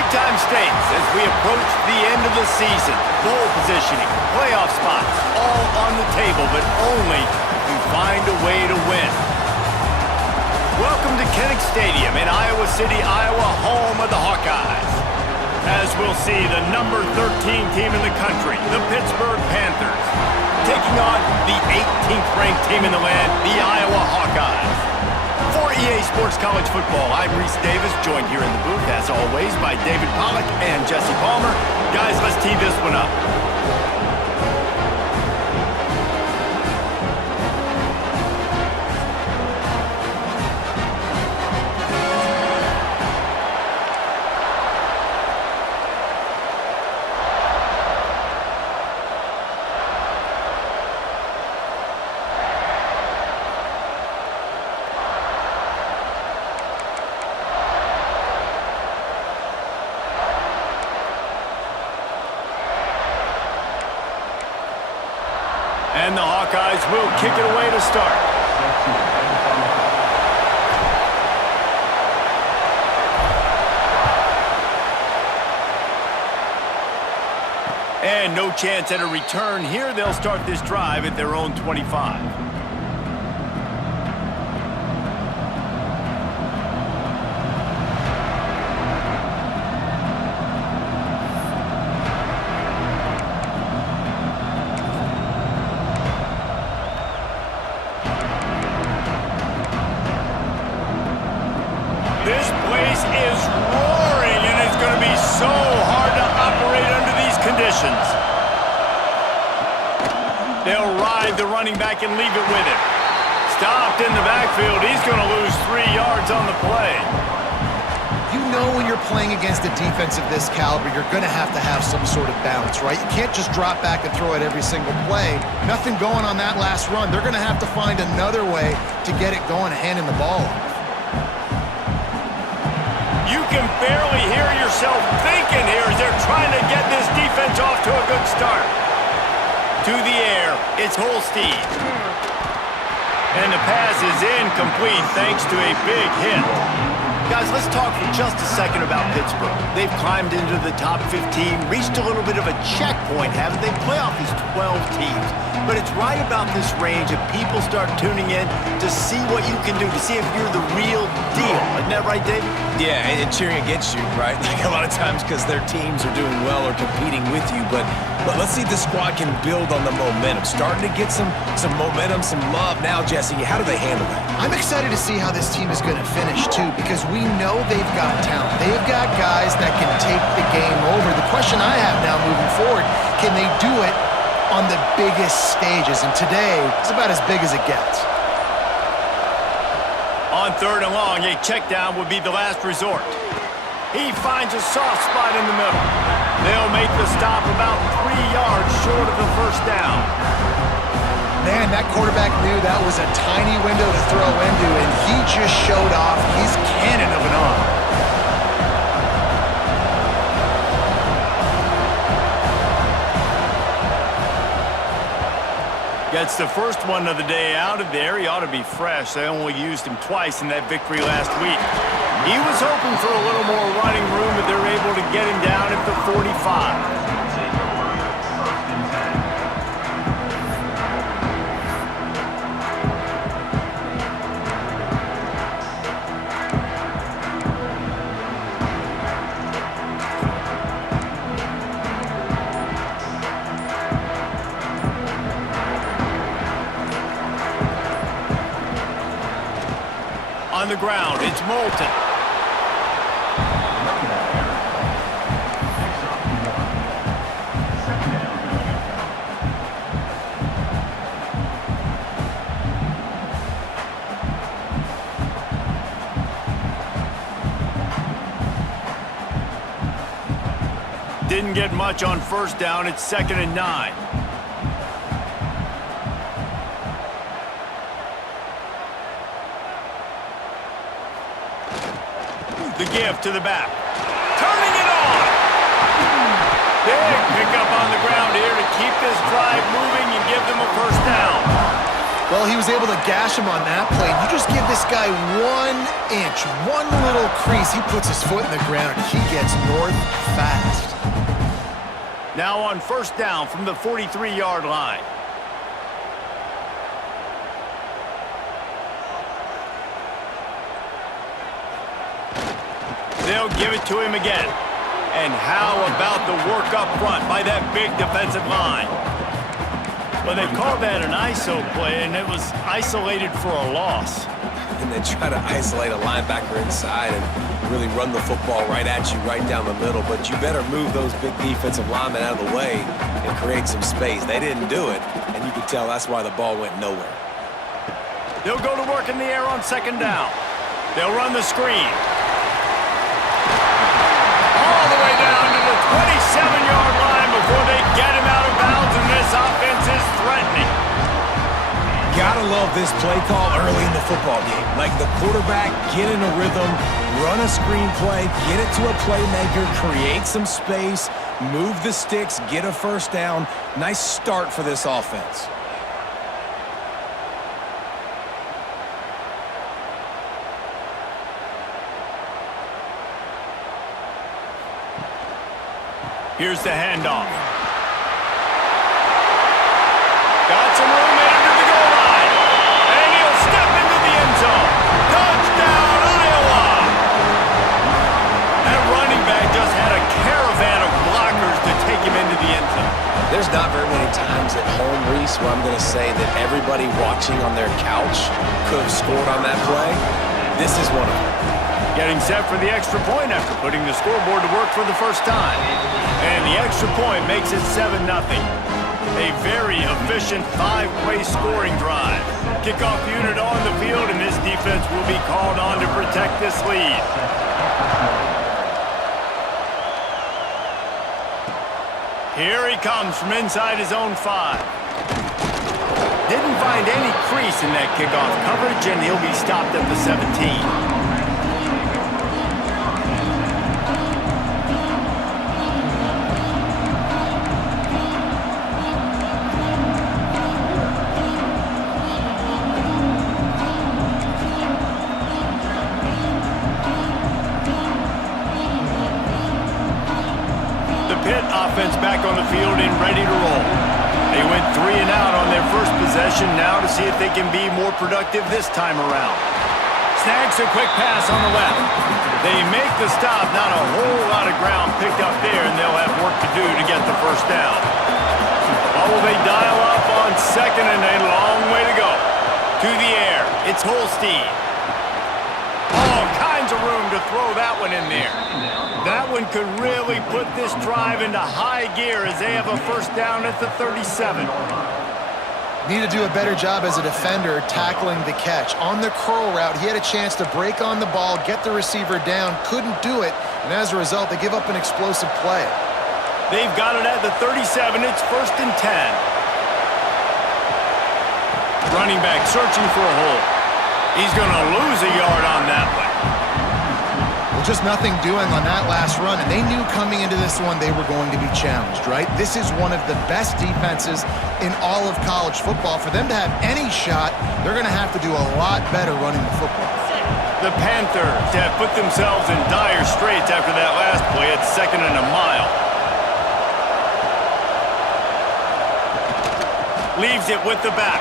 Big time stakes as we approach the end of the season. Bowl positioning, playoff spots, all on the table, but only if you find a way to win. Welcome to Kinnick Stadium in Iowa City, Iowa, home of the Hawkeyes. As we'll see, the number 13 team in the country, the Pittsburgh Panthers, taking on the 18th ranked team in the land, the Iowa Hawkeyes. For EA Sports College Football, I'm Reese Davis, joined here in the booth, as always, by David Pollack and Jesse Palmer. Guys, let's tee this one up. And the Hawkeyes will kick it away to start. And no chance at a return here. They'll start this drive at their own 25. This place is roaring, and it's going to be so hard to operate under these conditions. They'll ride the running back and leave it with him. Stopped in the backfield. He's going to lose 3 yards on the play. You know when you're playing against a defense of this caliber, you're going to have some sort of balance, right? You can't just drop back and throw it every single play. Nothing going on that last run. They're going to have to find another way to get it going, handing the ball off. You can barely hear yourself thinking here as they're trying to get this defense off to a good start. To the air, it's Holstein. And the pass is incomplete thanks to a big hit. Guys, let's talk for just a second about Pittsburgh. They've climbed into the top 15, reached a little bit of a checkpoint, haven't they? Playoff is 12 teams. But it's right about this range if people start tuning in to see what you can do, to see if you're the real deal. Isn't that right, David? Yeah, and cheering against you, right? Like a lot of times because their teams are doing well or competing with you. But let's see if this squad can build on the momentum. Starting to get some momentum, some love. Now, Jesse, how do they handle that? I'm excited to see how this team is going to finish, too, because we know they've got talent. They've got guys that can take the game over. The question I have now moving forward, can they do it on the biggest stages? And today, it's about as big as it gets. On 3rd and long, a check down would be the last resort. He finds a soft spot in the middle. They'll make the stop about 3 yards short of the first down. Man, that quarterback knew that was a tiny window to throw into, and he just showed off his cannon of an arm. Gets the first one of the day out of there. He ought to be fresh. They only used him twice in that victory last week. He was hoping for a little more running room, but they're able to get him down at the 45. On the ground, it's Moulton. Didn't get much on first down. It's 2nd and 9. The give to the back. Turning it on! Big pickup on the ground here to keep this drive moving and give them a first down. Well, he was able to gash him on that play. You just give this guy 1 inch, one little crease, he puts his foot in the ground, he gets north fast. Now on first down from the 43-yard line. They'll give it to him again. And how about the work up front by that big defensive line? Well, they called that an ISO play, and it was isolated for a loss. And they try to isolate a linebacker inside and really run the football right at you, right down the middle. But you better move those big defensive linemen out of the way and create some space. They didn't do it, and you can tell that's why the ball went nowhere. They'll go to work in the air on second down. They'll run the screen. All the way down to the 27-yard line before they get him out of bounds, and this offense is threatening. Gotta love this play call early in the football game. Like the quarterback, get in a rhythm, run a screen play, get it to a playmaker, create some space, move the sticks, get a first down. Nice start for this offense. Here's the handoff. Got some room into the goal line. And he'll step into the end zone. Touchdown, Iowa! That running back just had a caravan of blockers to take him into the end zone. There's not very many times at home, Reese, where I'm going to say that everybody watching on their couch could have scored on that play. This is one of them. Getting set for the extra point after putting the scoreboard to work for the first time. And the extra point makes it 7-0. A very efficient 5-play scoring drive. Kickoff unit on the field, and this defense will be called on to protect this lead. Here he comes from inside his own 5. Didn't find any crease in that kickoff coverage, and he'll be stopped at the 17. Pitt offense back on the field and ready to roll. They went 3 and out on their first possession, now to see if they can be more productive this time around. Snags a quick pass on the left. They make the stop, not a whole lot of ground picked up there, and they'll have work to do to get the first down. Oh, they dial up on second and a long way to go. To the air, it's Holstein. All kinds of room to throw that one in there. That one could really put this drive into high gear as they have a first down at the 37. Need to do a better job as a defender tackling the catch. On the curl route, he had a chance to break on the ball, get the receiver down, couldn't do it, and as a result, they give up an explosive play. They've got it at the 37. It's 1st and 10. Running back searching for a hole. He's going to lose a yard on that one. Well, just nothing doing on that last run, and they knew coming into this one they were going to be challenged, right? This is one of the best defenses in all of college football. For them to have any shot, they're going to have to do a lot better running the football. The Panthers have put themselves in dire straits after that last play at 2nd and a mile. Leaves it with the back.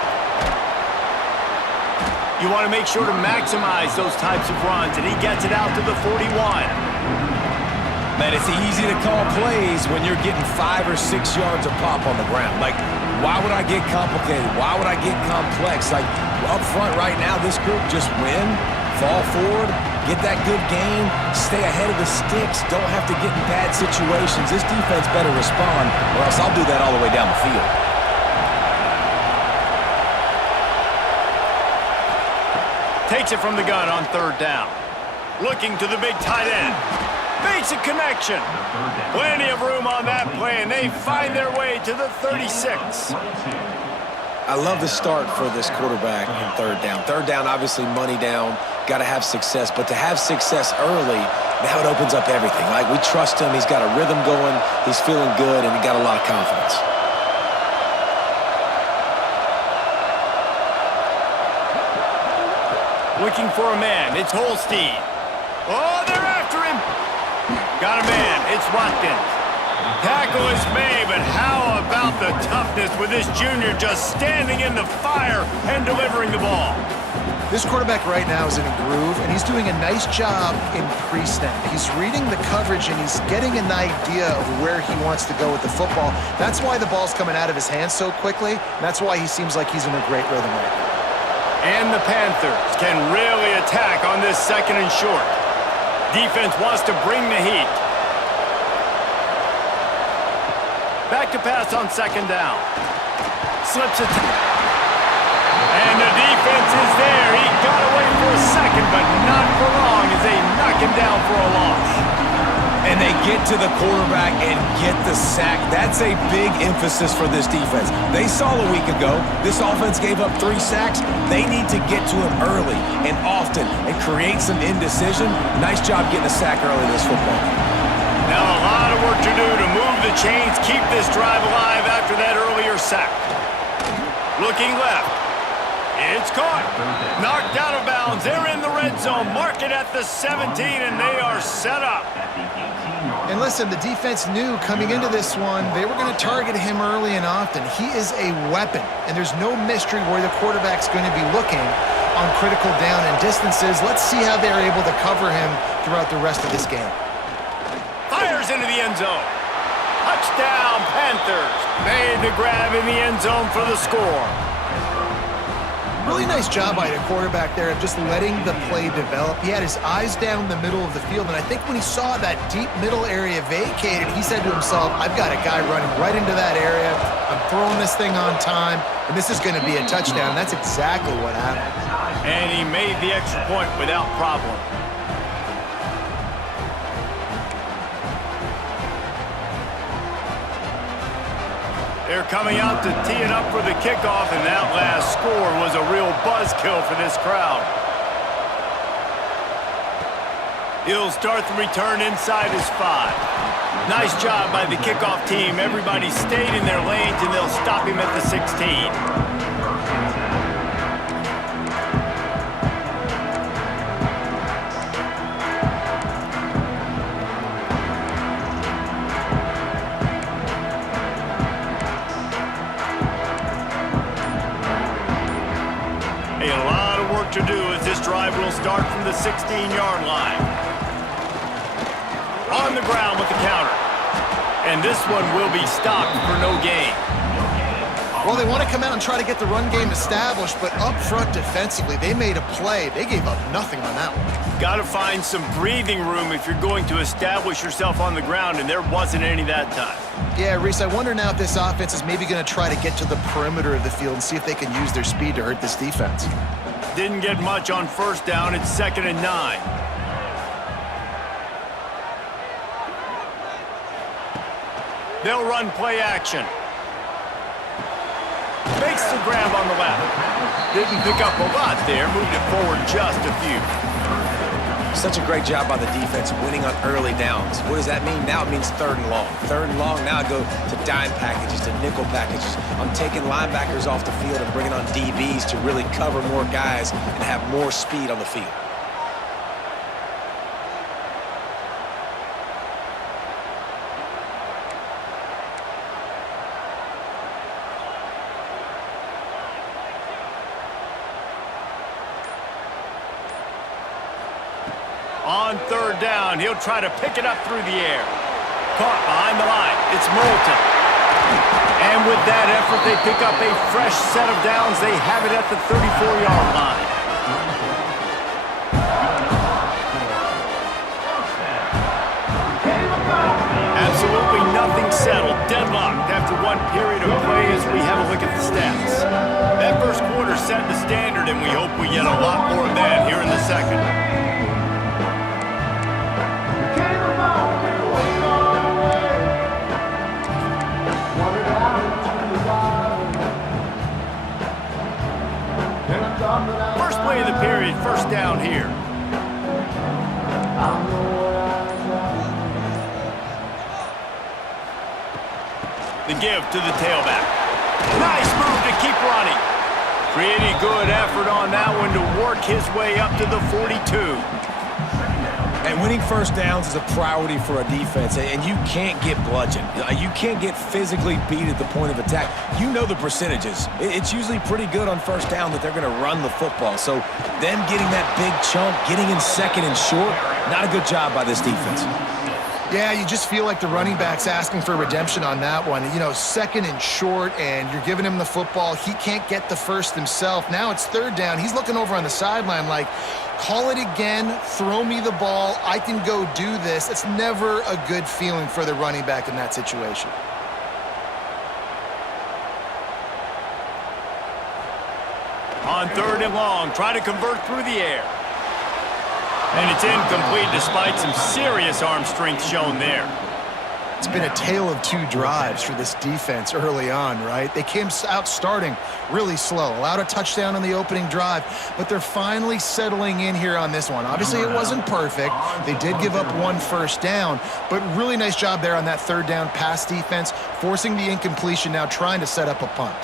You want to make sure to maximize those types of runs, and he gets it out to the 41. Man, it's easy to call plays when you're getting 5 or 6 yards of pop on the ground. Like, why would I get complicated? Why would I get complex? Like, up front right now, this group just win, fall forward, get that good game, stay ahead of the sticks, don't have to get in bad situations. This defense better respond, or else I'll do that all the way down the field. Takes it from the gun on 3rd down. Looking to the big tight end. Makes a connection. Plenty of room on that play, and they find their way to the 36. I love the start for this quarterback in 3rd down. 3rd down, obviously money down, got to have success. But to have success early, now it opens up everything. Like, we trust him. He's got a rhythm going. He's feeling good, and he got a lot of confidence. Looking for a man. It's Holstein. Oh, they're after him. Got a man. It's Watkins. Tackle is made, but how about the toughness with this junior just standing in the fire and delivering the ball? This quarterback right now is in a groove, and he's doing a nice job in pre-snap. He's reading the coverage, and he's getting an idea of where he wants to go with the football. That's why the ball's coming out of his hands so quickly. That's why he seems like he's in a great rhythm right now. And the Panthers can really attack on this second and short. Defense wants to bring the heat. Back to pass on second down. Slips it. And the defense is there. He got away for a second, but not for long as they knock him down for a loss. And they get to the quarterback and get the sack. That's a big emphasis for this defense. They saw a week ago, this offense gave up 3 sacks. They need to get to him early and often and create some indecision. Nice job getting a sack early in this football game. Now a lot of work to do to move the chains, keep this drive alive after that earlier sack. Looking left. It's caught. Knocked out of bounds. They're in the red zone. Mark it at the 17, and they are set up. And listen, the defense knew coming into this one, they were going to target him early and often. He is a weapon, and there's no mystery where the quarterback's going to be looking on critical down and distances. Let's see how they're able to cover him throughout the rest of this game. Fires into the end zone. Touchdown, Panthers. Made the grab in the end zone for the score. Really nice job by the quarterback there of just letting the play develop. He had his eyes down the middle of the field, and I think when he saw that deep middle area vacated, he said to himself, I've got a guy running right into that area. I'm throwing this thing on time, and this is going to be a touchdown. That's exactly what happened. And he made the extra point without problem. They're coming out to tee it up for the kickoff, and that last score was a real buzzkill for this crowd. He'll start the return inside his 5. Nice job by the kickoff team. Everybody stayed in their lanes, and they'll stop him at the 16. To do as this drive will start from the 16-yard line. On the ground with the counter. And this one will be stopped for no gain. Well, they want to come out and try to get the run game established, but up front defensively, they made a play. They gave up nothing on that one. Got to find some breathing room if you're going to establish yourself on the ground, and there wasn't any that time. Yeah, Reese, I wonder now if this offense is maybe going to try to get to the perimeter of the field and see if they can use their speed to hurt this defense. Didn't get much on first down. It's 2nd and 9. They'll run play action. Makes the grab on the left. Didn't pick up a lot there. Moved it forward just a few. Such a great job by the defense winning on early downs. What does that mean? Now it means 3rd and long. 3rd and long, now I go to dime packages, to nickel packages. I'm taking linebackers off the field and bringing on DBs to really cover more guys and have more speed on the field. On 3rd down, he'll try to pick it up through the air. Caught behind the line. It's Moulton. And with that effort, they pick up a fresh set of downs. They have it at the 34-yard line. Absolutely nothing settled. Deadlocked after one period of play as we have a look at the stats. That first quarter set the standard, and we hope we get a lot more of that here in the second. First play of the period, first down here. The give to the tailback. Nice move to keep running. Pretty good effort on that one to work his way up to the 42. And winning first downs is a priority for a defense, and you can't get bludgeoned. You can't get physically beat at the point of attack. You know the percentages. It's usually pretty good on first down that they're going to run the football. So them getting that big chunk, getting in second and short, not a good job by this defense. Yeah, you just feel like the running back's asking for redemption on that one. You know, second and short, and you're giving him the football. He can't get the first himself. Now it's third down. He's looking over on the sideline like, call it again, throw me the ball, I can go do this. It's never a good feeling for the running back in that situation. On third and long, try to convert through the air. And it's incomplete despite some serious arm strength shown there. It's been a tale of two drives for this defense early on, right? They came out starting really slow, allowed a touchdown on the opening drive, but they're finally settling in here on this one. Obviously, it wasn't perfect. They did give up one first down, but really nice job there on that third down pass defense, forcing the incompletion, now trying to set up a punt.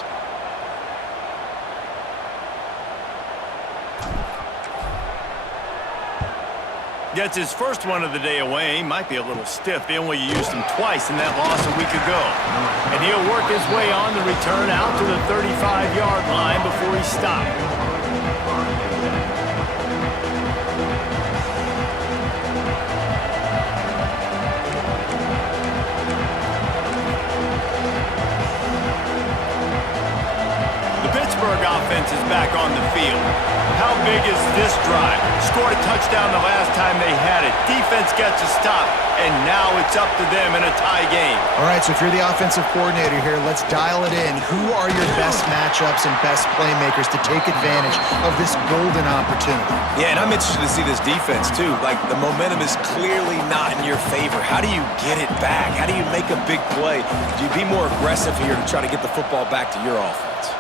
Gets his first one of the day away. Might be a little stiff. They only used him twice in that loss a week ago. And he'll work his way on the return out to the 35-yard line before he stopped. The Pittsburgh offense is back on the field. How big is this drive? Scored a touchdown the last time they had it. Defense gets a stop, and now it's up to them in a tie game. All right, so if you're the offensive coordinator here, let's dial it in. Who are your best matchups and best playmakers to take advantage of this golden opportunity? Yeah, and I'm interested to see this defense, too. Like, the momentum is clearly not in your favor. How do you get it back? How do you make a big play? Do you be more aggressive here to try to get the football back to your offense?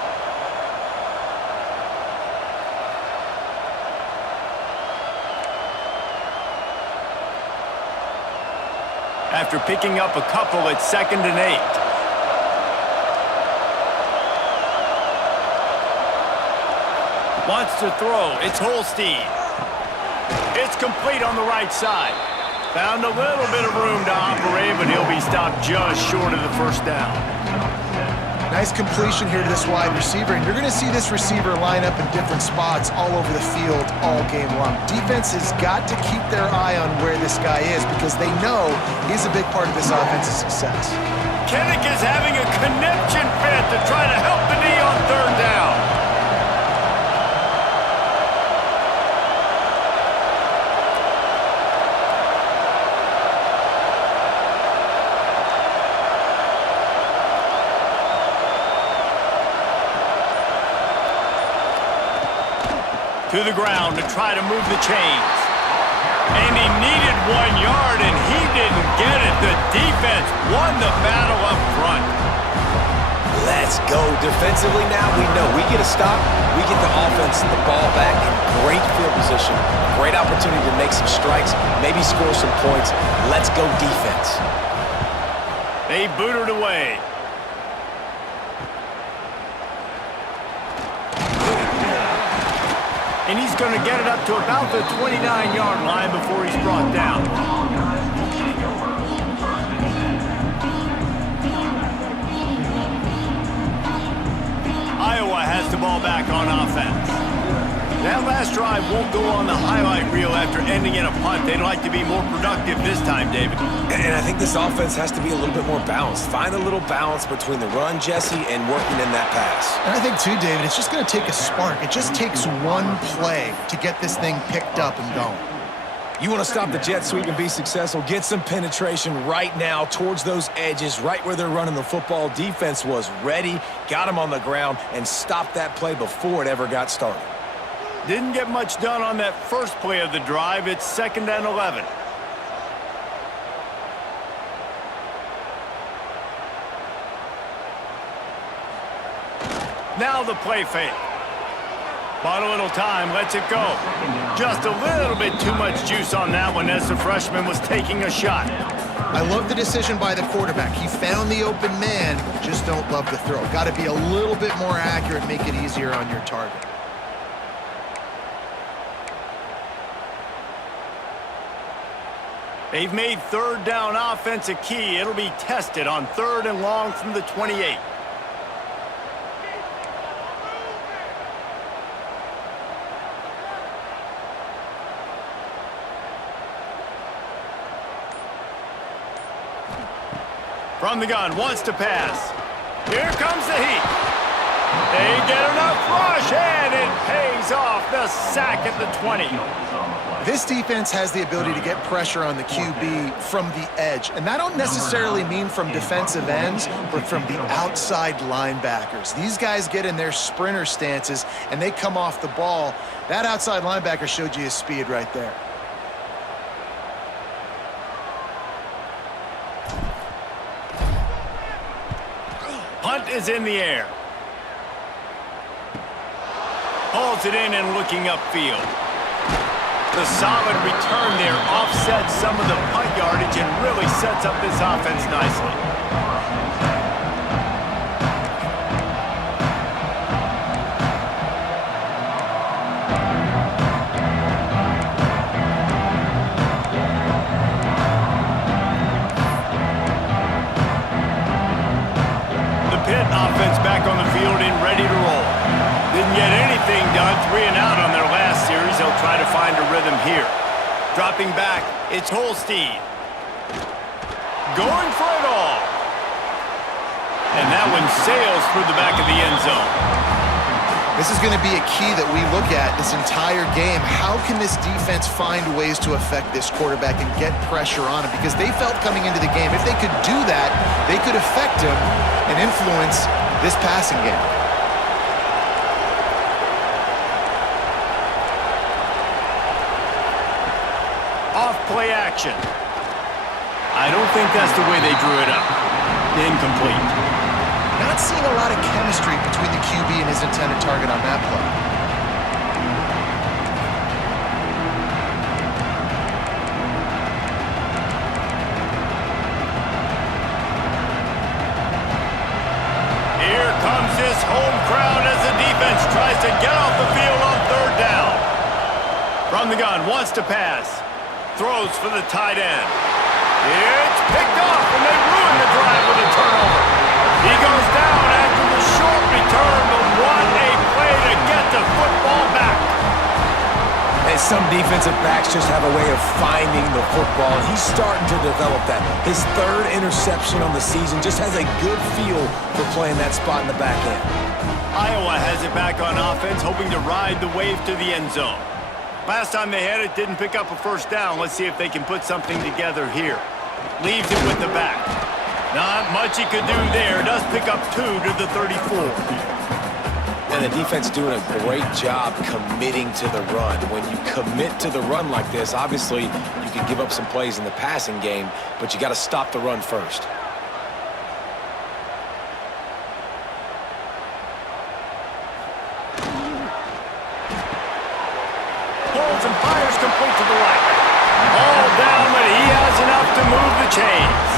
After picking up a couple at 2nd and 8. Wants to throw. It's Holstein. It's complete on the right side. Found a little bit of room to operate, but he'll be stopped just short of the first down. Nice completion here to this wide receiver, and you're going to see this receiver line up in different spots all over the field all game long. Defense has got to keep their eye on where this guy is because they know he's a big part of this offense's success. Kinnick is having a conniption fit to try to help the knee on third down. To the ground to try to move the chains. And he needed 1 yard, and he didn't get it. The defense won the battle up front. Let's go. Defensively now, we know we get a stop, we get the offense the ball back in great field position. Great opportunity to make some strikes, maybe score some points. Let's go defense. They booted away. And he's going to get it up to about the 29-yard line before he's brought down. Iowa has the ball back on offense. That last drive won't go on the highlight reel after ending in a punt. They'd like to be more productive this time, David. And I think this offense has to be a little bit more balanced. Find a little balance between the run, Jesse, and working in that pass. And I think, too, David, it's just going to take a spark. It just takes one play to get this thing picked up and going. You want to stop the jet sweep and be successful, get some penetration right now towards those edges, right where they're running the football. Defense was ready, got him on the ground, and stopped that play before it ever got started. Didn't get much done on that first play of the drive. It's 2nd and 11. Now the play fake. Bought a little time, lets it go. Just a little bit too much juice on that one as the freshman was taking a shot. I love the decision by the quarterback. He found the open man, just don't love the throw. Got to be a little bit more accurate, make it easier on your target. They've made third down offense a key. It'll be tested on 3rd and long from the 28. From the gun, wants to pass. Here comes the heat. They get enough rush, and it pays off. The sack at the 20. This defense has the ability to get pressure on the QB from the edge, and that don't necessarily mean from defensive ends, but from the outside linebackers. These guys get in their sprinter stances, and they come off the ball. That outside linebacker showed you his speed right there. Punt is in the air. Hauls it in and looking upfield. The solid return there offsets some of the punt yardage and really sets up this offense nicely. The Pitt offense back on the field and ready to roll. Didn't get anything done, 3 and out on their last series. They'll try to find a rhythm here. Dropping back, it's Holstein. Going for it all. And that one sails through the back of the end zone. This is going to be a key that we look at this entire game. How can this defense find ways to affect this quarterback and get pressure on him? Because they felt coming into the game, if they could do that, they could affect him and influence this passing game. Off-play action. I don't think that's the way they drew it up. Incomplete. Not seeing a lot of chemistry between the QB and his intended target on that play. Here comes this home crowd as the defense tries to get off the field on 3rd down. From the gun, wants to pass. Throws for the tight end. It's picked off, and they ruin the drive with a turnover. He goes down after the short return, but what a play to get the football back. And some defensive backs just have a way of finding the football, and he's starting to develop that. His 3rd interception on the season just has a good feel for playing that spot in the back end. Iowa has it back on offense, hoping to ride the wave to the end zone. Last time they had it, didn't pick up a 1st down. Let's see if they can put something together here. Leaves it with the back. Not much he could do there. Does pick up 2 to the 34. And the defense doing a great job committing to the run. When you commit to the run like this, obviously you can give up some plays in the passing game, but you got to stop the run first. Pulls and fires complete to the right. All down, but he has enough to move the chains.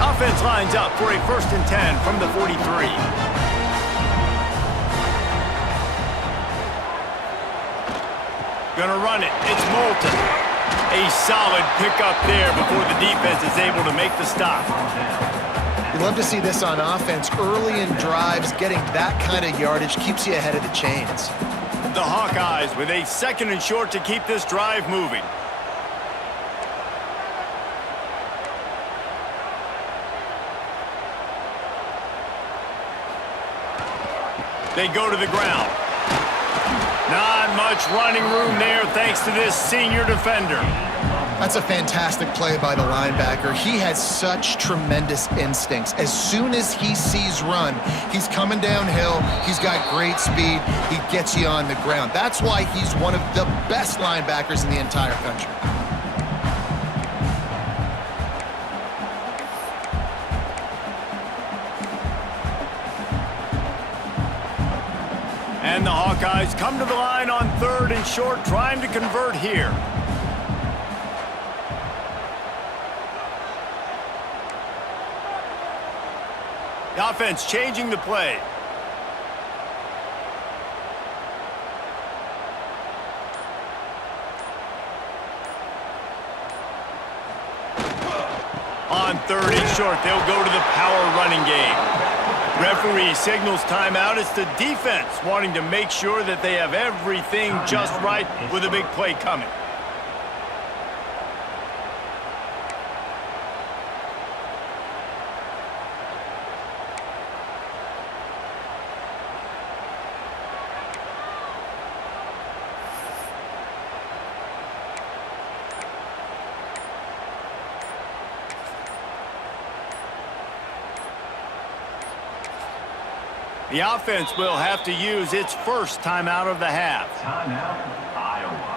Offense lines up for a 1st and 10 from the 43. Gonna run it. It's Moulton. A solid pickup there before the defense is able to make the stop. You love to see this on offense. Early in drives, getting that kind of yardage keeps you ahead of the chains. The Hawkeyes with a 2nd and short to keep this drive moving. They go to the ground. Not much running room there thanks to this senior defender. That's a fantastic play by the linebacker. He has such tremendous instincts. As soon as he sees run, he's coming downhill. He's got great speed. He gets you on the ground. That's why he's one of the best linebackers in the entire country. And the Hawkeyes come to the line on 3rd and short, trying to convert here. The offense changing the play. On 3rd and short, they'll go to the power running game. Referee signals timeout. It's the defense wanting to make sure that they have everything just right with a big play coming. The offense will have to use its first timeout of the half. Timeout, Iowa.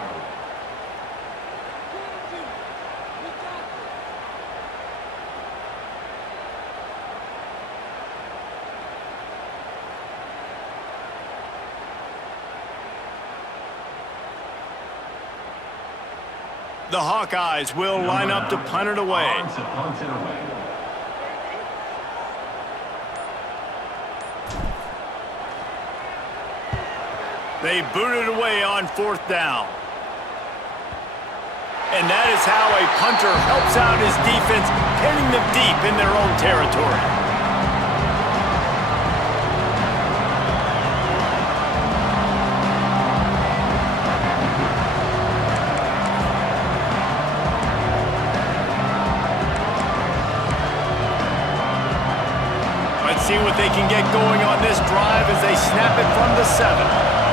The Hawkeyes will line up to punt it away. Punt it away. They boot it away on 4th down. And that is how a punter helps out his defense, pinning them deep in their own territory. Let's see what they can get going on this drive as they snap it from the 7.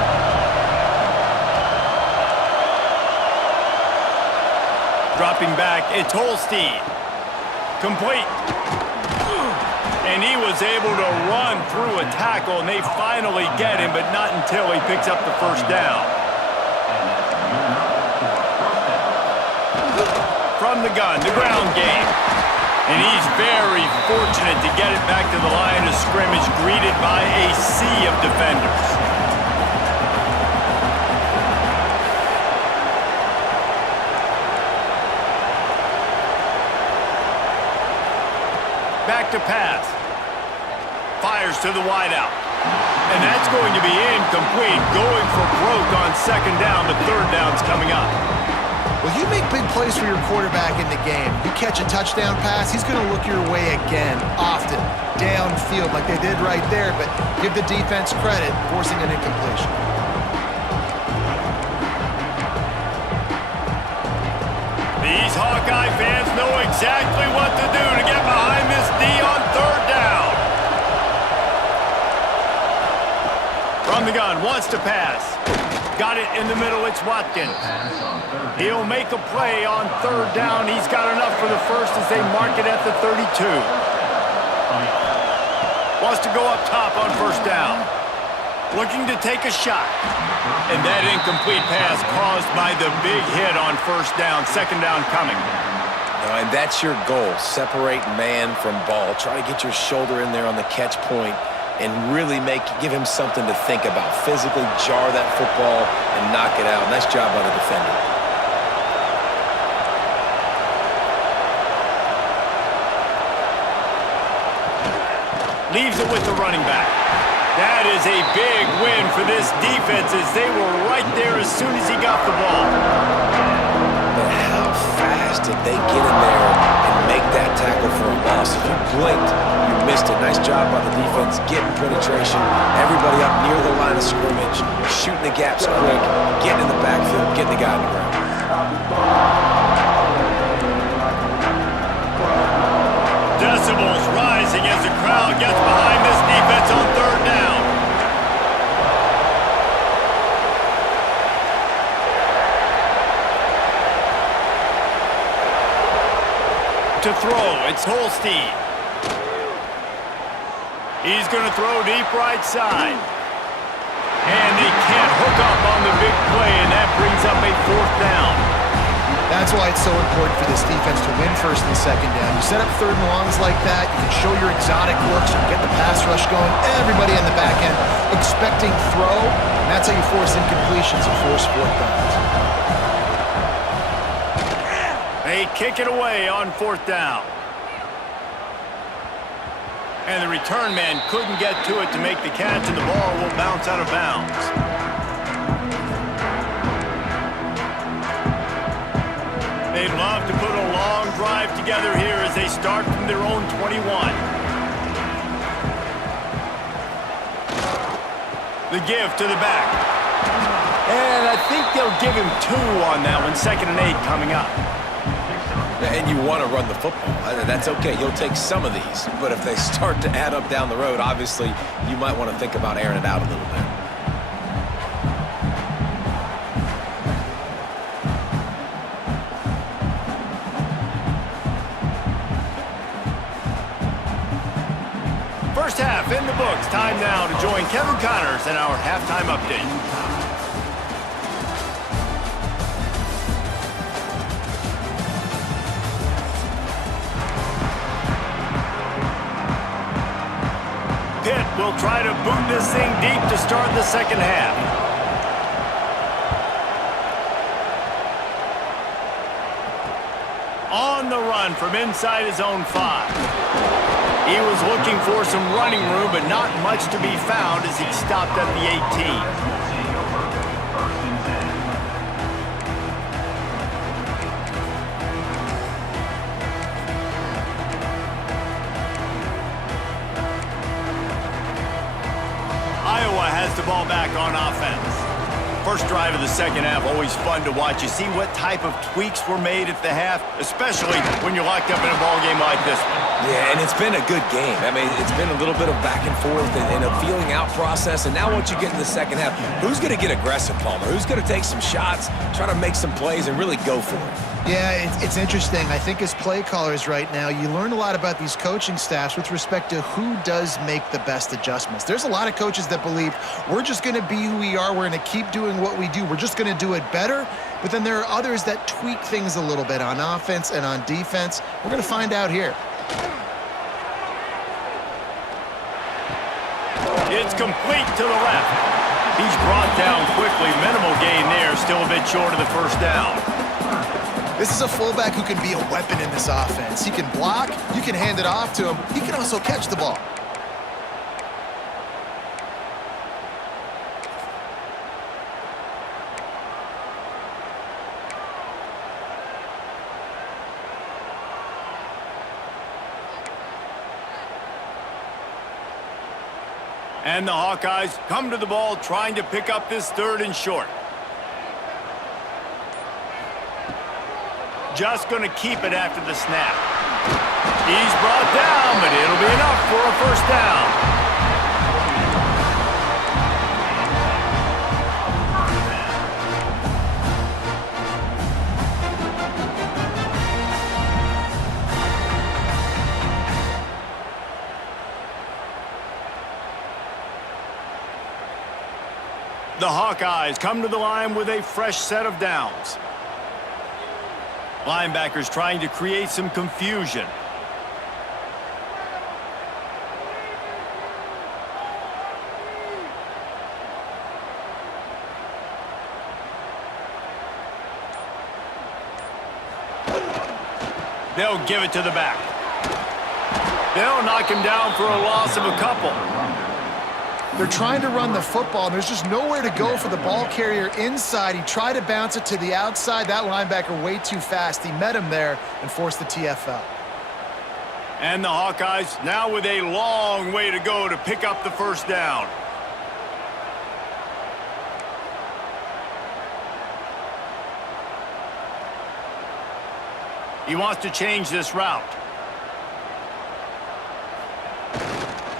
Dropping back, it's Holstein. Complete. And he was able to run through a tackle, and they finally get him, but not until he picks up the 1st down. From the gun, the ground game. And he's very fortunate to get it back to the line of scrimmage, greeted by a sea of defenders. Back to pass. Fires to the wideout. And that's going to be incomplete. Going for broke on 2nd down, but 3rd down's coming up. Well, you make big plays for your quarterback in the game. You catch a touchdown pass, he's going to look your way again, often, downfield like they did right there, but give the defense credit, forcing an incompletion. These Hawkeye fans know exactly what to do to get behind this D on 3rd down. From the gun, wants to pass. Got it in the middle, it's Watkins. He'll make a play on 3rd down. He's got enough for the 1st as they mark it at the 32. Wants to go up top on 1st down. Looking to take a shot. And that incomplete pass caused by the big hit on 1st down. 2nd down coming. And that's your goal. Separate man from ball. Try to get your shoulder in there on the catch point and really give him something to think about. Physically jar that football and knock it out. Nice job by the defender. Leaves it with the running back. That is a big win for this defense as they were right there as soon as he got the ball. But how fast did they get in there and make that tackle for a loss? If you blinked, you missed it. Nice job by the defense, getting penetration. Everybody up near the line of scrimmage, shooting the gaps quick, getting in the backfield, getting the guy on the ground. Decibels rising as the crowd gets behind this defense on 3rd down. To throw, it's Holstein. He's going to throw deep right side. And they can't hook up on the big play, and that brings up a 4th down. That's why it's so important for this defense to win first and second down. You set up third and longs like that, you can show your exotic looks, you can get the pass rush going, everybody on the back end expecting throw, and that's how you force incompletions and force fourth downs. They kick it away on fourth down. And the return man couldn't get to it to make the catch, and the ball will bounce out of bounds. They'd love to put a long drive together here as they start from their own 21. The give to the back. And I think they'll give him 2 on that one. 2nd and 8 coming up. And you want to run the football. That's okay. You'll take some of these. But if they start to add up down the road, obviously, you might want to think about airing it out a little bit. First half in the books. Time now to join Kevin Connors in our halftime update. Pitt will try to boot this thing deep to start the second half. On the run from inside his own 5. He was looking for some running room, but not much to be found as he stopped at the 18. Iowa has the ball back on offense. First drive of the second half, always fun to watch. You see what type of tweaks were made at the half, especially when you're locked up in a ball game like this one. Yeah, and it's been a good game. I mean, it's been a little bit of back and forth and a feeling out process. And now once you get in the second half, who's going to get aggressive, Palmer? Who's going to take some shots, try to make some plays, and really go for it? Yeah, it's interesting. I think as play callers right now, you learn a lot about these coaching staffs with respect to who does make the best adjustments. There's a lot of coaches that believe we're just going to be who we are. We're going to keep doing what we do. We're just going to do it better. But then there are others that tweak things a little bit on offense and on defense. We're going to find out here. It's complete to the left. He's brought down quickly. Minimal gain there. Still a bit short of the first down. This is a fullback who can be a weapon in this offense. He can block. You can hand it off to him. He can also catch the ball. And the Hawkeyes come to the ball trying to pick up this 3rd and short. Just going to keep it after the snap. He's brought down, but it'll be enough for a first down. The Hawkeyes come to the line with a fresh set of downs. Linebackers trying to create some confusion. They'll give it to the back. They'll knock him down for a loss of a couple. They're trying to run the football, and there's just nowhere to go for the ball carrier inside. He tried to bounce it to the outside. That linebacker way too fast. He met him there and forced the TFL. And the Hawkeyes now with a long way to go to pick up the first down. He wants to change this route.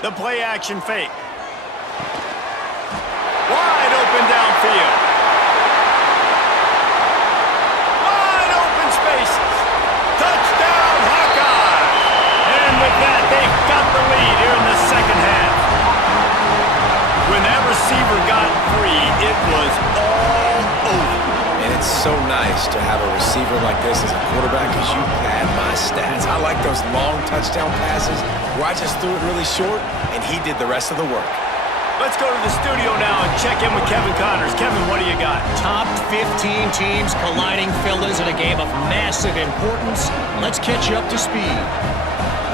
The play action fake. Wide open downfield. Wide open spaces. Touchdown, Hawkeyes. And with that, they've got the lead here in the second half. When that receiver got free, it was all over. And it's so nice to have a receiver like this as a quarterback because you pad my stats. I like those long touchdown passes where I just threw it really short and he did the rest of the work. Let's go to the studio now and check in with Kevin Connors. Kevin, what do you got? Top 15 teams colliding fill-ins in a game of massive importance. Let's catch you up to speed.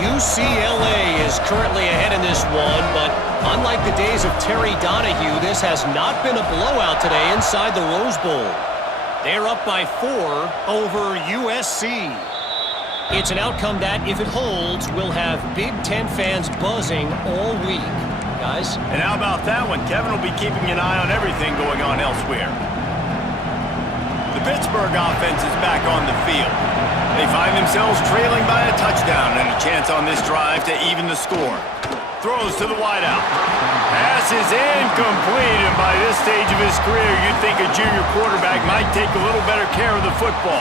UCLA is currently ahead in this one, but unlike the days of Terry Donahue, this has not been a blowout today inside the Rose Bowl. They're up by 4 over USC. It's an outcome that, if it holds, will have Big Ten fans buzzing all week. Guys? And how about that one? Kevin will be keeping an eye on everything going on elsewhere. The Pittsburgh offense is back on the field. They find themselves trailing by a touchdown and a chance on this drive to even the score. Throws to the wideout. Pass is incomplete, and by this stage of his career, you'd think a junior quarterback might take a little better care of the football.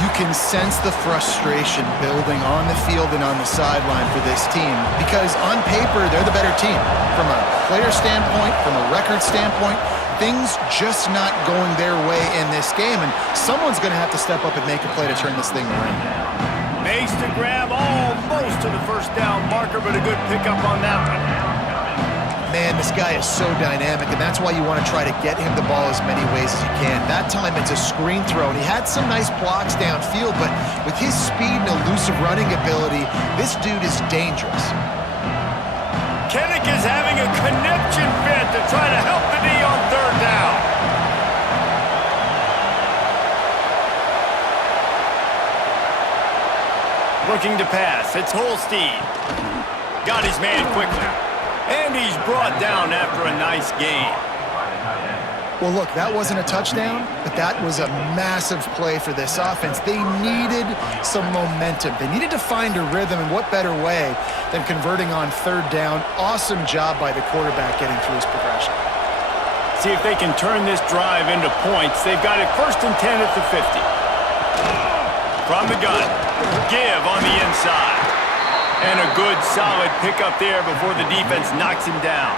You can sense the frustration building on the field and on the sideline for this team because on paper, they're the better team. From a player standpoint, from a record standpoint, things just not going their way in this game, and someone's going to have to step up and make a play to turn this thing around. Makes the grab almost to the first down marker, but a good pickup on that one. Man, this guy is so dynamic, and that's why you want to try to get him the ball as many ways as you can. That time, it's a screen throw, and he had some nice blocks downfield, but with his speed and elusive running ability, this dude is dangerous. Kinnick is having a conniption fit to try to help the D on third down. Looking to pass. It's Holstein. Got his man quickly. And he's brought down after a nice gain. Well, look, that wasn't a touchdown, but that was a massive play for this offense. They needed some momentum. They needed to find a rhythm, and what better way than converting on third down. Awesome job by the quarterback getting through his progression. See if they can turn this drive into points. They've got it 1st and 10 at the 50. From the gun, give on the inside. And a good, solid pickup there before the defense knocks him down.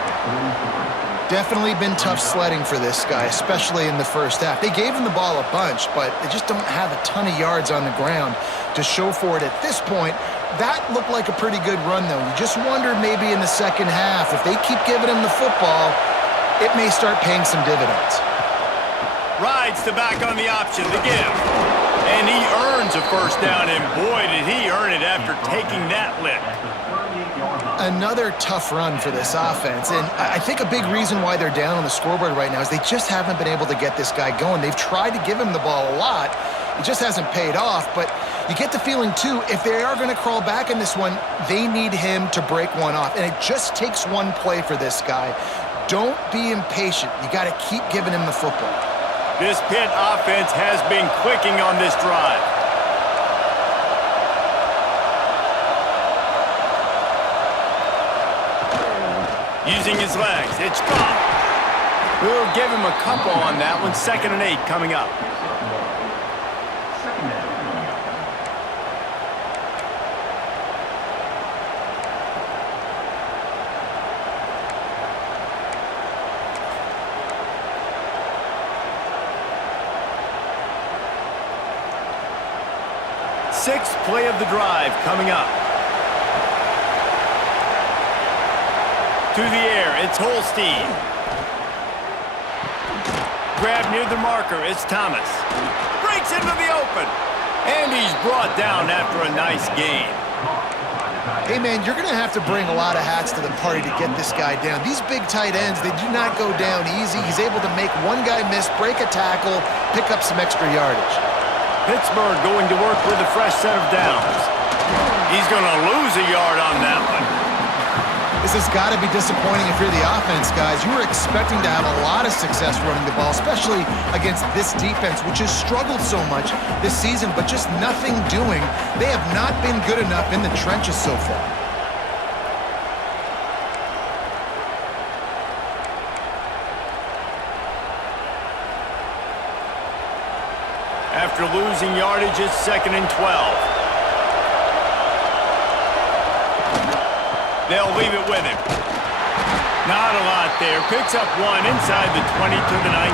Definitely been tough sledding for this guy, especially in the first half. They gave him the ball a bunch, but they just don't have a ton of yards on the ground to show for it at this point. That looked like a pretty good run, though. You just wondered maybe in the second half, if they keep giving him the football, it may start paying some dividends. Rides the back on the option, the give. And he earns a first down, and boy, did he earn it after taking that lick. Another tough run for this offense, and I think a big reason why they're down on the scoreboard right now is they just haven't been able to get this guy going. They've tried to give him the ball a lot. It just hasn't paid off, but you get the feeling, too, if they are going to crawl back in this one, they need him to break one off, and it just takes one play for this guy. Don't be impatient. You got to keep giving him the football. This Pitt offense has been clicking on this drive. Using his legs, it's gone. We'll give him a couple on that one. 2nd and 8 coming up. Sixth play of the drive coming up. To the air, it's Holstein. Grab near the marker, it's Thomas. Breaks into the open. And he's brought down after a nice gain. Hey, man, you're going to have to bring a lot of hats to the party to get this guy down. These big tight ends, they do not go down easy. He's able to make one guy miss, break a tackle, pick up some extra yardage. Pittsburgh going to work with a fresh set of downs. He's going to lose a yard on that one. This has got to be disappointing if you're the offense, guys. You were expecting to have a lot of success running the ball, especially against this defense, which has struggled so much this season, but just nothing doing. They have not been good enough in the trenches so far. After losing yardage, it's 2nd and 12. They'll leave it with him. Not a lot there. Picks up one inside the 20 to the 19.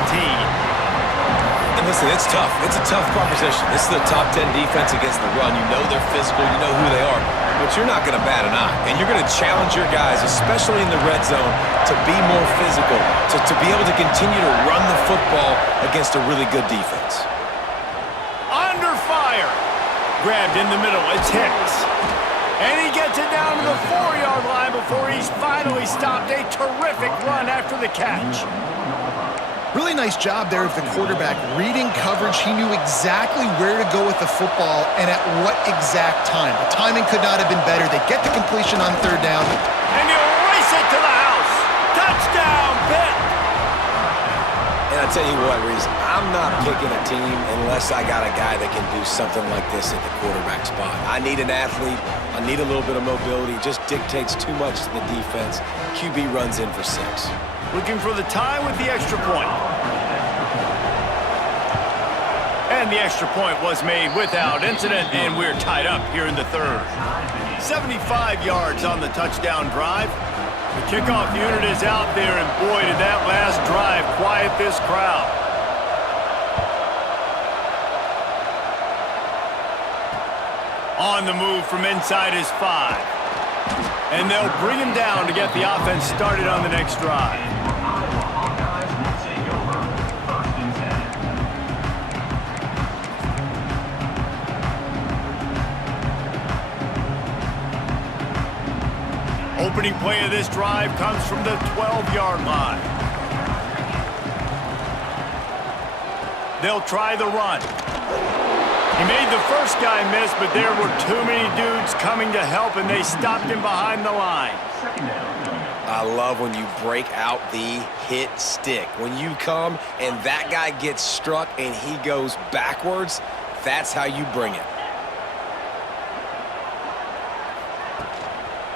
And listen, it's tough. It's a tough proposition. This is the top 10 defense against the run. You know they're physical. You know who they are. But you're not going to bat an eye. And you're going to challenge your guys, especially in the red zone, to be more physical, to be able to continue to run the football against a really good defense. Under fire. Grabbed in the middle. It's Hicks. And he gets it down to the 4-yard line before he's finally stopped. A terrific run after the catch. Really nice job there of the quarterback. Reading coverage, he knew exactly where to go with the football and at what exact time. The timing could not have been better. They get the completion on third down. And you race it to the house. Touchdown, Pitt. And I tell you what, Reese, I'm not picking a team unless I got a guy that can do something like this at the quarterback spot. I need an athlete. I need a little bit of mobility. It just dictates too much to the defense. QB runs in for 6. Looking for the tie with the extra point. And the extra point was made without incident, and we're tied up here in the third. 75 yards on the touchdown drive. The kickoff unit is out there, and boy, did that last drive quiet this crowd. On the move from inside his 5. And they'll bring him down to get the offense started on the next drive. Opening play of this drive comes from the 12-yard line. They'll try the run. He made the first guy miss, but there were too many dudes coming to help, and they stopped him behind the line. I love when you break out the hit stick. When you come and that guy gets struck and he goes backwards, that's how you bring it.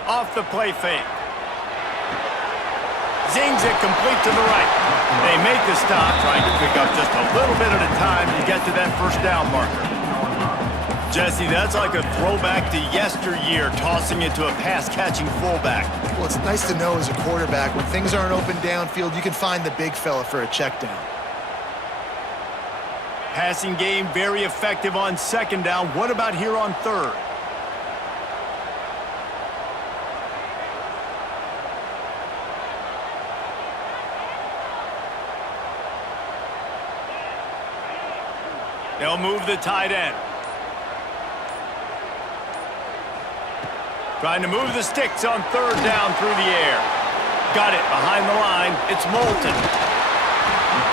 Off the play fake. Zings it complete to the right. They make the stop, trying to pick up just a little bit at a time to get to that first down marker. Jesse, that's like a throwback to yesteryear, tossing it to a pass-catching fullback. Well, it's nice to know as a quarterback, when things aren't open downfield, you can find the big fella for a check down. Passing game very effective on second down. What about here on third? They'll move the tight end. Trying to move the sticks on third down through the air. Got it behind the line. It's Moulton.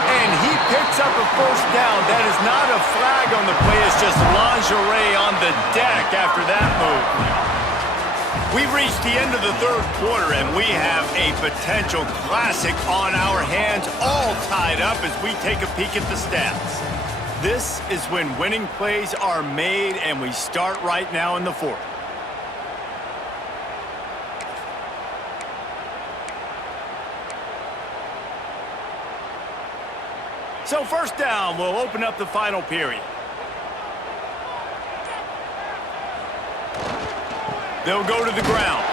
And he picks up a first down. That is not a flag on the play. It's just lingerie on the deck after that move. We've reached the end of the third quarter, and we have a potential classic on our hands, all tied up as we take a peek at the stats. This is when winning plays are made, and we start right now in the fourth. So first down will open up the final period. They'll go to the ground.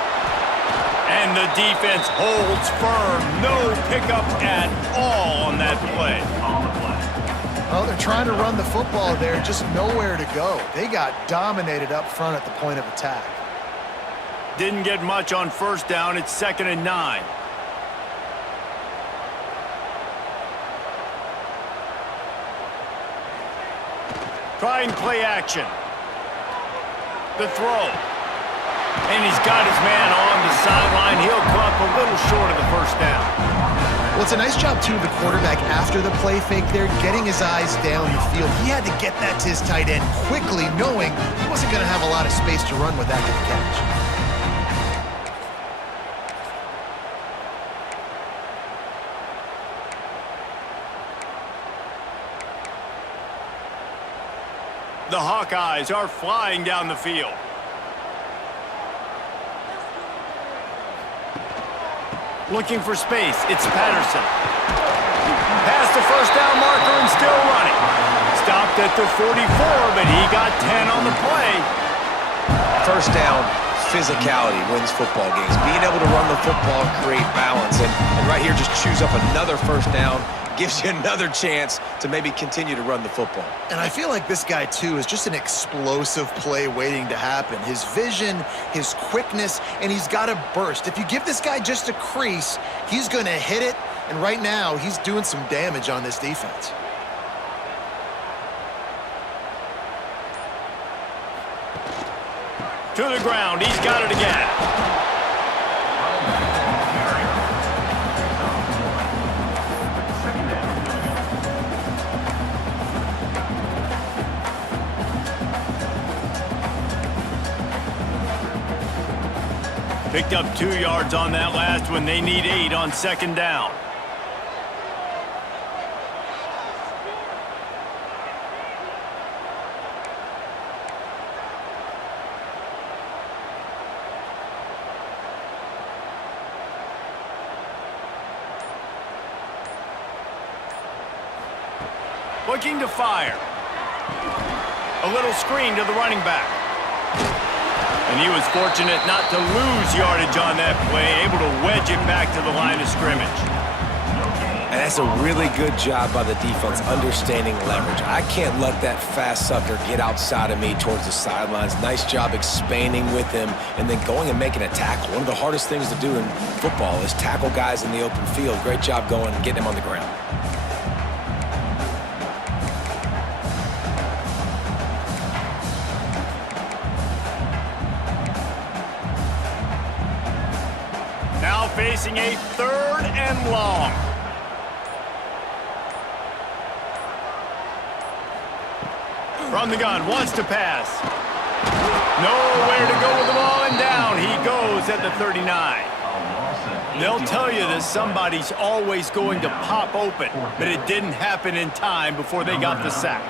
And the defense holds firm. No pickup at all on that play. Well, they're trying to run the football there, just nowhere to go. They got dominated up front at the point of attack. Didn't get much on first down. It's 2nd and 9. Trying play action. The throw. And he's got his man on the sideline. He'll come up a little short of the first down. Well, it's a nice job, too, of the quarterback after the play fake there, getting his eyes down the field. He had to get that to his tight end quickly, knowing he wasn't going to have a lot of space to run with after the catch. The Hawkeyes are flying down the field. Looking for space. It's Patterson. Past the first down marker and still running. Stopped at the 44, but he got 10 on the play. First down, physicality wins football games. Being able to run the football, create balance, and right here just chews up another first down gives you another chance to maybe continue to run the football. And I feel like this guy, too, is just an explosive play waiting to happen. His vision, his quickness, and he's got a burst. If you give this guy just a crease, he's going to hit it, and right now he's doing some damage on this defense. To the ground, he's got it again. Picked up 2 yards on that last one. They need 8 on second down. Looking to fire. A little screen to the running back. And he was fortunate not to lose yardage on that play, able to wedge it back to the line of scrimmage. And that's a really good job by the defense, understanding leverage. I can't let that fast sucker get outside of me towards the sidelines. Nice job expanding with him and then going and making a tackle. One of the hardest things to do in football is tackle guys in the open field. Great job going and getting him on the ground. Now facing a 3rd and long. From the gun, wants to pass. Nowhere to go with the ball, and down he goes at the 39. They'll tell you that somebody's always going to pop open, but it didn't happen in time before they got the sack.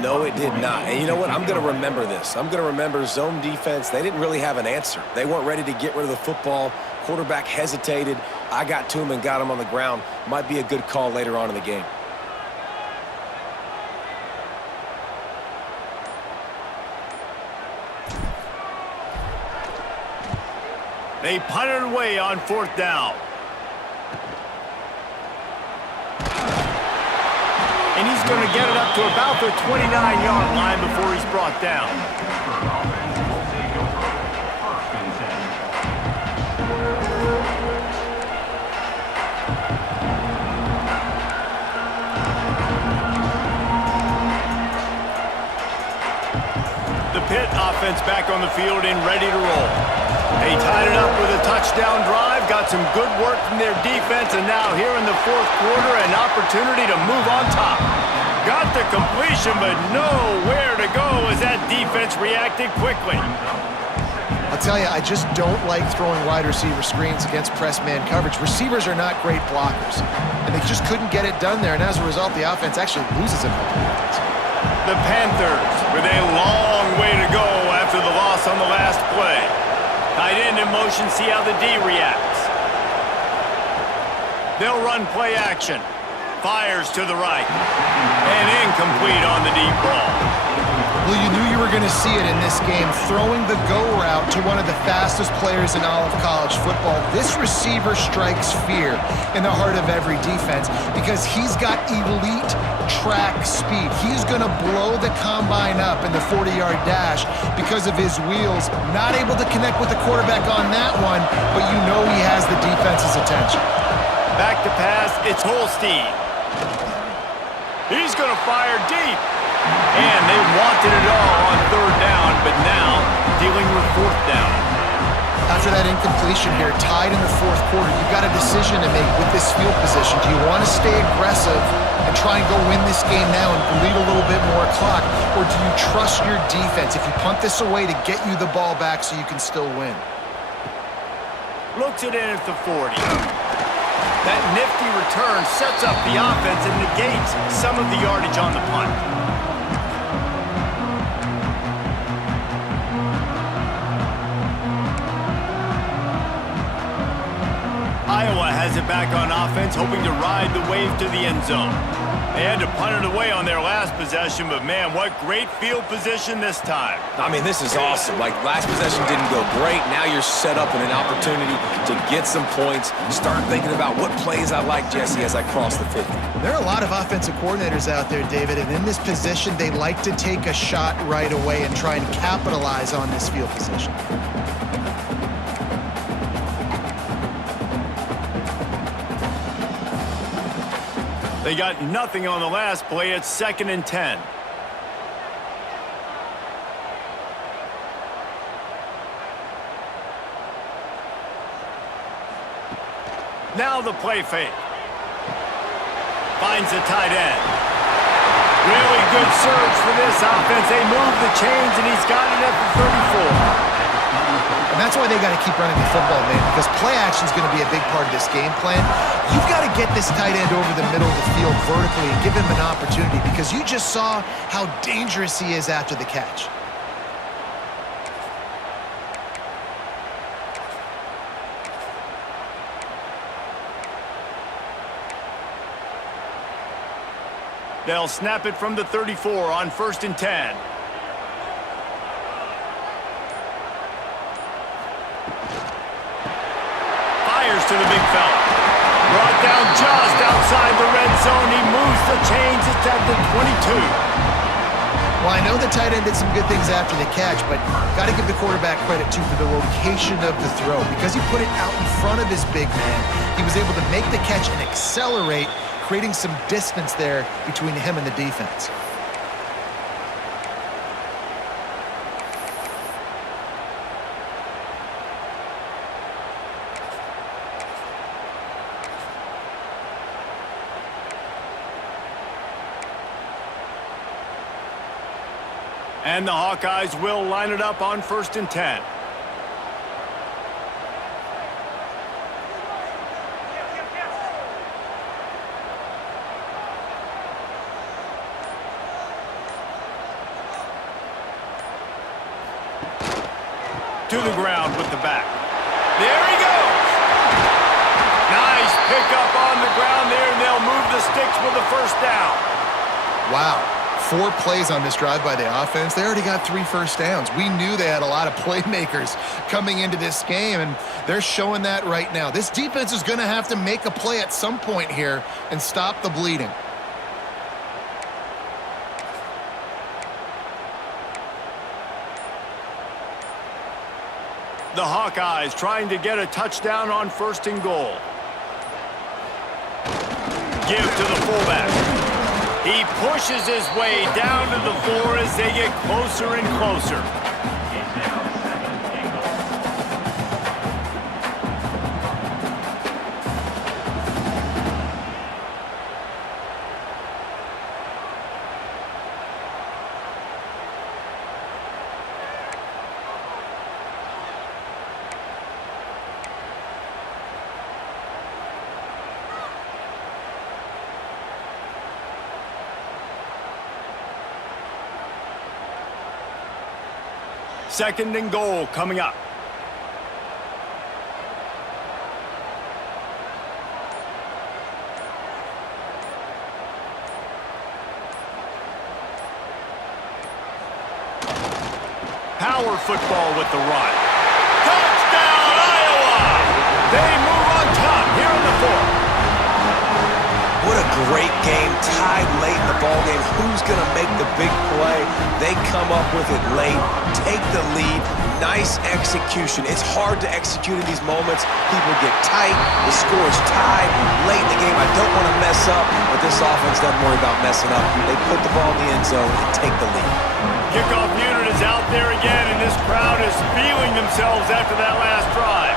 No, it did not. And you know what? I'm going to remember this. I'm going to remember zone defense. They didn't really have an answer. They weren't ready to get rid of the football. Quarterback hesitated. I got to him and got him on the ground. Might be a good call later on in the game. They punted away on 4th down. And he's going to get it up to about the 29-yard line before he's brought down. The Pitt offense back on the field and ready to roll. They tied it up with a touchdown drive, got some good work from their defense, and now here in the 4th quarter, an opportunity to move on top. Got the completion, but nowhere to go as that defense reacted quickly. I'll tell you, I just don't like throwing wide receiver screens against press man coverage. Receivers are not great blockers, and they just couldn't get it done there, and as a result, the offense actually loses a couple of yards. The Panthers with a long way to go after the loss on the last play. Tight end in motion, see how the D reacts. They'll run play action. Fires to the right. And incomplete on the deep ball. Well, you knew you were going to see it in this game, throwing the go route to one of the fastest players in all of college football. This receiver strikes fear in the heart of every defense because he's got elite track speed. He's going to blow the combine up in the 40-yard dash because of his wheels. Not able to connect with the quarterback on that one, but you know he has the defense's attention. Back to pass, it's Holstein. He's going to fire deep. And they wanted it all on 3rd down, but now dealing with 4th down. After that incompletion here, tied in the 4th quarter, you've got a decision to make with this field position. Do you want to stay aggressive and try and go win this game now and bleed a little bit more clock, or do you trust your defense if you punt this away to get you the ball back so you can still win? Looks it in at the 40. That nifty return sets up the offense and negates some of the yardage on the punt. Iowa has it back on offense, hoping to ride the wave to the end zone. They had to punt it away on their last possession, but man, what great field position this time. I mean, this is awesome. Like, last possession didn't go great. Now you're set up in an opportunity to get some points. Start thinking about what plays I like, Jesse, as I cross the 50. There are a lot of offensive coordinators out there, David, and in this position, they like to take a shot right away and try and capitalize on this field position. They got nothing on the last play. It's 2nd and 10. Now the play fake. Finds the tight end. Really good surge for this offense. They move the chains, and he's got it at the 34. And that's why they got to keep running the football, man, because play action is going to be a big part of this game plan. You've got to get this tight end over the middle of the field vertically and give him an opportunity, because you just saw how dangerous he is after the catch. They'll snap it from the 34 on 1st and 10. To the big fella. Brought down just outside the red zone. He moves the chains. It's at the 22. Well, I know the tight end did some good things after the catch, but got to give the quarterback credit, too, for the location of the throw. Because he put it out in front of his big man, he was able to make the catch and accelerate, creating some distance there between him and the defense. And the Hawkeyes will line it up on 1st and 10. To the ground with the back. There he goes. Nice pickup on the ground there, and they'll move the sticks with the 1st down. Wow. 4 plays on this drive by the offense. They already got 3 first downs. We knew they had a lot of playmakers coming into this game, and they're showing that right now. This defense is going to have to make a play at some point here and stop the bleeding. The Hawkeyes trying to get a touchdown on 1st and goal. Give to the fullback. He pushes his way down to the floor as they get closer and closer. Second and goal coming up. Power football with the run. Touchdown, Iowa! They move on top here in the 4th. What a great game, tied late in the ballgame. Who's going to make the big play? They come up with it late, take the lead. Nice execution. It's hard to execute in these moments. People get tight. The score is tied late in the game. I don't want to mess up, but this offense doesn't worry about messing up. They put the ball in the end zone and take the lead. Kickoff unit is out there again, and this crowd is feeling themselves after that last drive.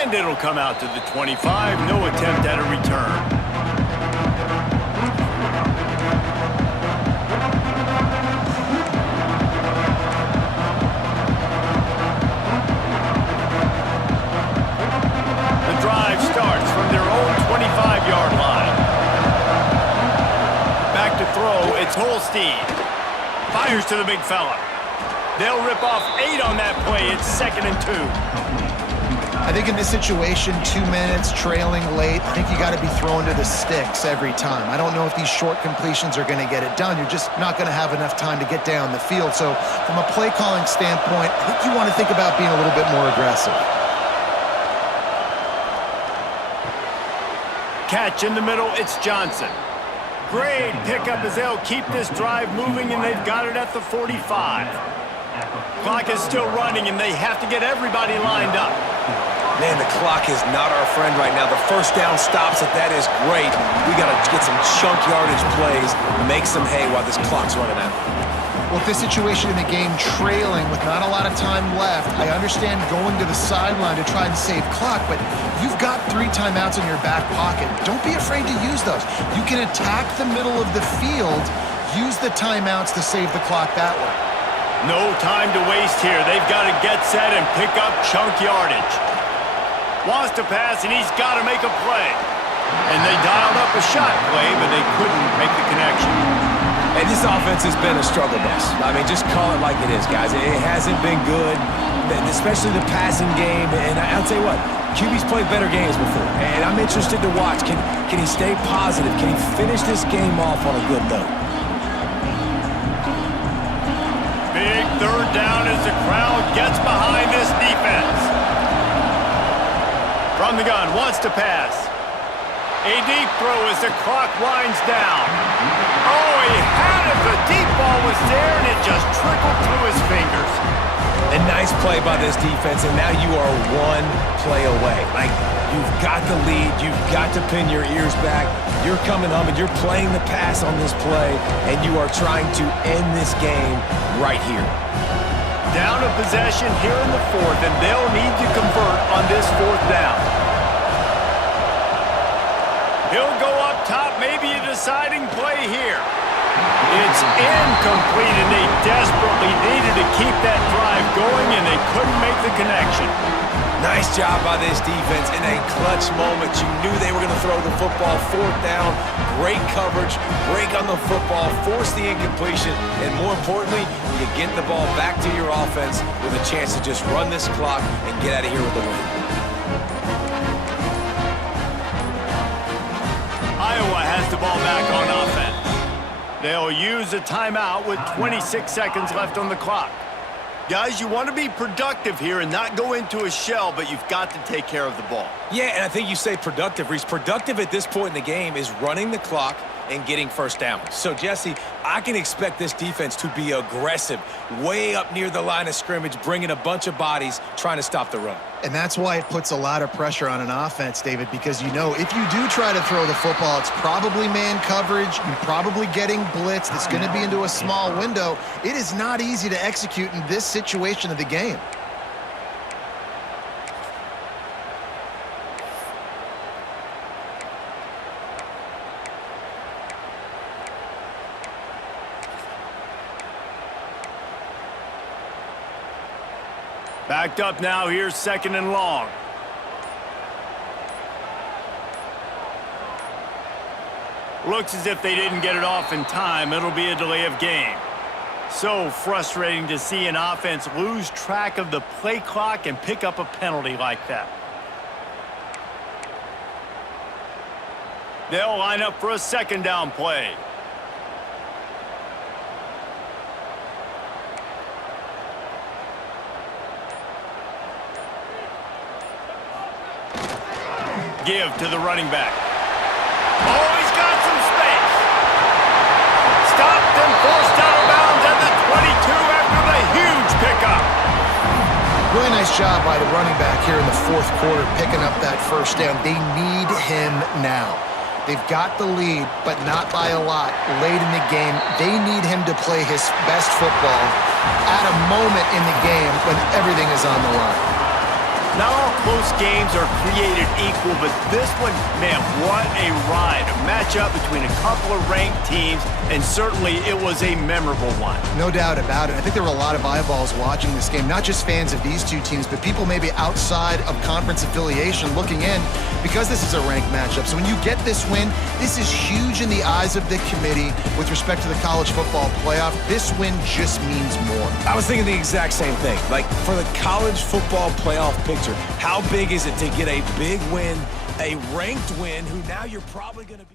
And it'll come out to the 25. No attempt at a return. The drive starts from their own 25-yard line. Back to throw, it's Holstein. Fires to the big fella. They'll rip off 8 on that play. It's 2nd and 2. I think in this situation, 2 minutes, trailing late, I think you got to be throwing to the sticks every time. I don't know if these short completions are going to get it done. You're just not going to have enough time to get down the field. So from a play calling standpoint, I think you want to think about being a little bit more aggressive. Catch in the middle, it's Johnson. Great pickup as they'll keep this drive moving, and they've got it at the 45. Clock is still running, and they have to get everybody lined up. Man, the clock is not our friend right now. The first down stops it. That is great. We got to get some chunk yardage plays, make some hay while this clock's running out. Well, if this situation in the game trailing with not a lot of time left, I understand going to the sideline to try and save clock, but you've got 3 timeouts in your back pocket. Don't be afraid to use those. You can attack the middle of the field, use the timeouts to save the clock that way. No time to waste here. They've got to get set and pick up chunk yardage. Wants to pass, and he's got to make a play. And they dialed up a shot play, but they couldn't make the connection. And this offense has been a struggle bus. I mean, just call it like it is, guys. It hasn't been good, especially the passing game. And I'll tell you what, QB's played better games before. And I'm interested to watch. Can he stay positive? Can he finish this game off on a good note? Big third down as the crowd gets behind this defense. From the gun, wants to pass. A deep throw as the clock winds down. Oh, he had it. The deep ball was there, and it just trickled through his fingers. A nice play by this defense, and now you are 1 play away. Like, you've got the lead. You've got to pin your ears back. You're coming home, and you're playing the pass on this play, and you are trying to end this game right here. Down a possession here in the 4th, and they'll need to convert on this 4th down. He'll go up top, maybe a deciding play here. It's incomplete, and they desperately needed to keep that drive going, and they couldn't make the connection. Nice job by this defense in a clutch moment. You knew they were going to throw the football. 4th down, great coverage, break on the football, force the incompletion, and more importantly, you get the ball back to your offense with a chance to just run this clock and get out of here with a win. Iowa has the ball back on offense. They'll use a timeout with 26 seconds left on the clock. Guys, you want to be productive here and not go into a shell, but you've got to take care of the ball. Yeah, and I think you say productive, Reese. Productive at this point in the game is running the clock and getting first down. So, Jesse, I can expect this defense to be aggressive, way up near the line of scrimmage, bringing a bunch of bodies, trying to stop the run. And that's why it puts a lot of pressure on an offense, David, because you know if you do try to throw the football, it's probably man coverage. You're probably getting blitzed. It's going to be into a small window. It is not easy to execute in this situation of the game. Backed up now, here's 2nd and long. Looks as if they didn't get it off in time. It'll be a delay of game. So frustrating to see an offense lose track of the play clock and pick up a penalty like that. They'll line up for a 2nd down play. Give to the running back. Oh, he's got some space. Stopped and forced out of bounds at the 22 after the huge pickup. Really nice job by the running back here in the 4th quarter, picking up that first down. They need him now. They've got the lead, but not by a lot. Late in the game, they need him to play his best football at a moment in the game when everything is on the line. Not all close games are created equal, but this one, man, what a ride. A matchup between a couple of ranked teams, and certainly it was a memorable one. No doubt about it. I think there were a lot of eyeballs watching this game, not just fans of these two teams, but people maybe outside of conference affiliation looking in because this is a ranked matchup. So when you get this win, this is huge in the eyes of the committee with respect to the college football playoff. This win just means more. I was thinking the exact same thing. Like, for the college football playoff picture, future. How big is it to get a big win, a ranked win, who now you're probably going to be...